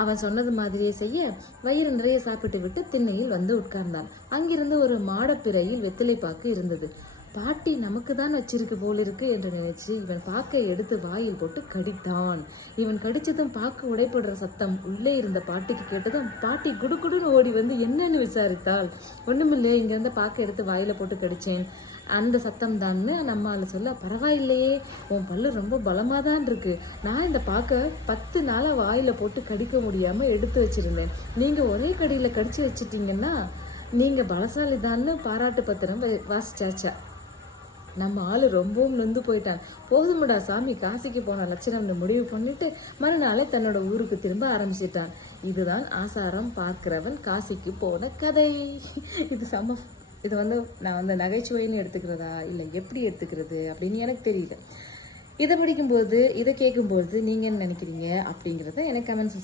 அவன் சொன்னது மாதிரியே செய்ய வயிறு நிறைய சாப்பிட்டு விட்டு திண்ணையில் வந்து உட்கார்ந்தான். அங்கிருந்து ஒரு மாடப்பிறையில் வெத்திலை பாக்கு இருந்தது. பாட்டி நமக்கு தான் வச்சிருக்கு போலிருக்கு என்று நினைச்சு இவன் பாக்கை எடுத்து வாயில் போட்டு கடித்தான். இவன் கடிச்சதும் பாக்கு உடைப்படுற சத்தம் உள்ளே இருந்த பாட்டிக்கு கேட்டதும் பாட்டி குடுகுடுன்னு ஓடி வந்து என்னன்னு விசாரித்தாள். ஒண்ணுமில்லையே, இங்க இருந்த பாக்கை எடுத்து வாயில போட்டு கடிச்சேன், அந்த சத்தம் தான்னு நம்மால சொல்ல, பரவாயில்லையே, உன் பல்லு ரொம்ப பலமா தான் இருக்கு. நான் இந்த பாக்க 10 நாளா வாயில போட்டு கடிக்க முடியாம எடுத்து வச்சிருந்தேன். நீங்க ஒரே கடியில கடிச்சு வச்சிட்டீங்கன்னா நீங்க பலசாலி தான்னு பாராட்டு பத்திரம் வாசிச்சாச்சா. நம்ம ஆளு ரொம்பவும் நொந்து போயிட்டான். போதுமுடா சாமி, காசிக்கு போன லட்சணம்னு முடிவு பண்ணிட்டு மறுநாளே தன்னோட ஊருக்கு திரும்ப ஆரம்பிச்சிட்டான். இதுதான் ஆசாரம் பார்க்கிறவன் காசிக்கு போன கதை. இது இது நான் நகைச்சுவைன்னு எடுத்துக்கிறதா இல்லை எப்படி எடுத்துக்கிறது அப்படின்னு எனக்கு தெரியல. இதை படிக்கும்போது, இதை கேட்கும்போது நீங்க என்ன நினைக்கிறீங்க அப்படிங்கிறத எனக்கு கமெண்ட்ஸ்